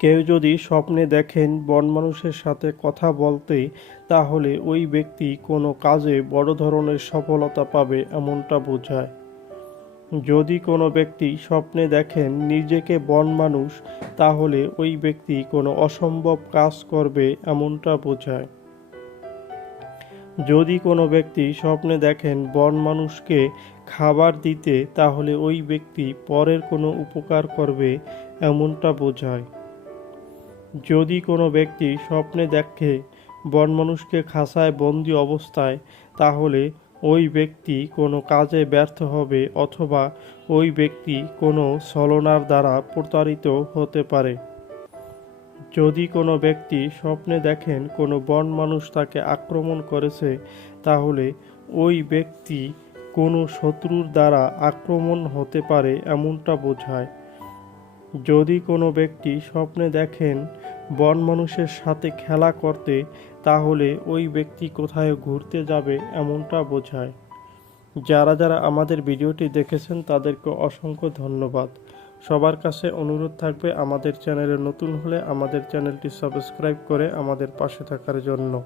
কেউ যদি স্বপ্নে দেখেন বন মানুষের সাথে কথা বলতে তাহলে ওই ব্যক্তি কোনো কাজে বড় ধরনের সফলতা পাবে এমনটা বোঝায়। যদি কোনো ব্যক্তি স্বপ্নে দেখেন নিজেকে বন মানুষ, তাহলে ওই ব্যক্তি কোনো অসম্ভব কাজ করবে এমনটা বোঝায়। যদি কোনো ব্যক্তি স্বপ্নে দেখেন বন মানুষকে খাবার দিতে, তাহলে ওই ব্যক্তি পরের কোনো উপকার করবে এমনটা বোঝায়। যদি কোনো ব্যক্তি স্বপ্নে দেখে বন মানুষকে খাঁচায় বন্দি অবস্থায়, তাহলে ওই ব্যক্তি কোনো কাজে ব্যর্থ হবে অথবা ওই ব্যক্তি কোনো ছলনার দ্বারা প্রতারিত হতে পারে। যদি কোনো ব্যক্তি স্বপ্নে দেখেন কোনো বন মানুষ তাকে আক্রমণ করেছে, তাহলে ওই ব্যক্তি কোনো শত্রুর দ্বারা আক্রমণ হতে পারে এমনটা বোঝায়। যদি কোনো ব্যক্তি স্বপ্নে দেখেন বন মানুষের সাথে খেলা করতে, তাহলে ওই ব্যক্তি কোথায় ঘুরতে যাবে এমনটা বোঝায়। যারা যারা আমাদের ভিডিওটি দেখেছেন, তাদেরকে অসংখ্য ধন্যবাদ। সবার কাছে অনুরোধ থাকবে, আমাদের চ্যানেলে নতুন হলে আমাদের চ্যানেলটি সাবস্ক্রাইব করে আমাদের পাশে থাকার জন্য।